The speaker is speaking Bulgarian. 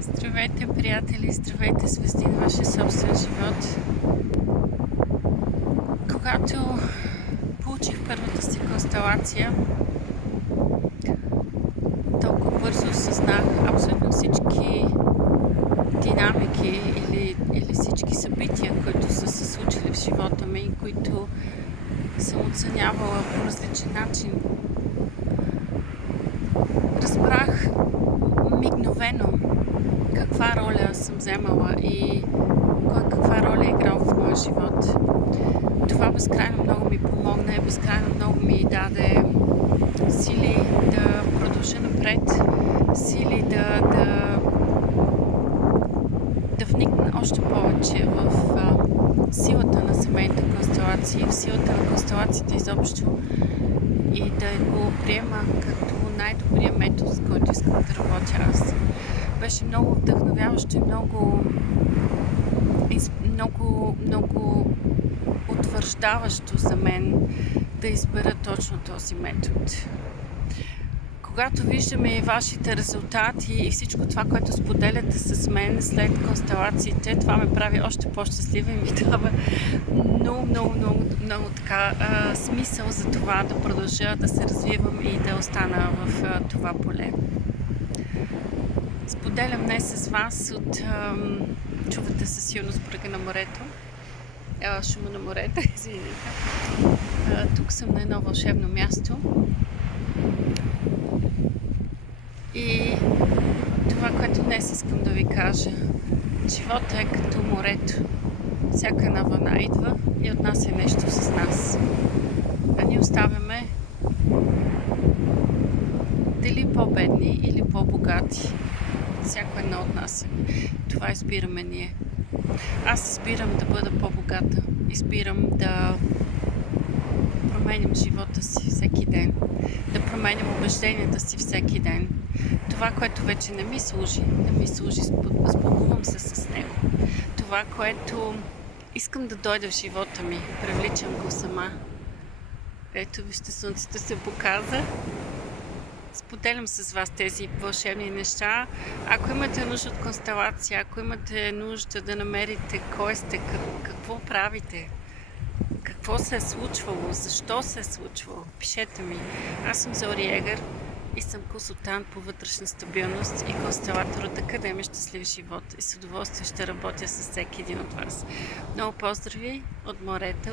Здравейте, приятели! Здравейте, звезди на вашия собствен живот! Когато получих първата си констелация, толкова бързо осъзнах абсолютно всички динамики или всички събития, които са се случили в живота ми, които съм оценявала по различен начин. Разбрах мигновено каква роля съм вземала и кой каква роля е играл в моя живот. Това безкрайно много ми помогна и безкрайно много ми даде сили да продължа напред, сили да вникна още повече в силата на семейните констелации, в силата на констелациите изобщо и да го приема като най-добрия метод, с който искам да работя аз. Беше много вдъхновяващо и много утвърждаващо за мен да избера точно този метод. Когато виждаме вашите резултати и всичко това, което споделяте с мен след констелациите, това ме прави още по-щастлива и ми дава много така смисъл за това да продължа да се развивам и да остана в това поле. Споделям днес с вас от чувате със сигурност брега на морето. Шума на морето, извинете. Тук съм на едно вълшебно място. И това, което днес искам да ви кажа, живота е като морето. Всяка една вълна идва и отнася нещо с нас. А ние оставяме дали по-бедни или по-богати. Всяко едно отнасяме. Това избираме ние. Аз избирам да бъда по-богата. Избирам да променям живота си всеки ден. Да променям убежденията си всеки ден. Това, което вече не ми служи, сбогувам се с него. Това, което искам да дойде в живота ми, привличам го сама. Ето, вижте, слънцето се показа. Споделям с вас тези вълшебни неща. Ако имате нужда от констелация, ако имате нужда да намерите кой сте, какво правите, какво се е случвало, защо се е случвало, пишете ми. Аз съм Зори Егър и съм консултант по вътрешна стабилност и констелатор от Академия Щастлив живот и с удоволствие ще работя с всеки един от вас. Много поздрави от морето.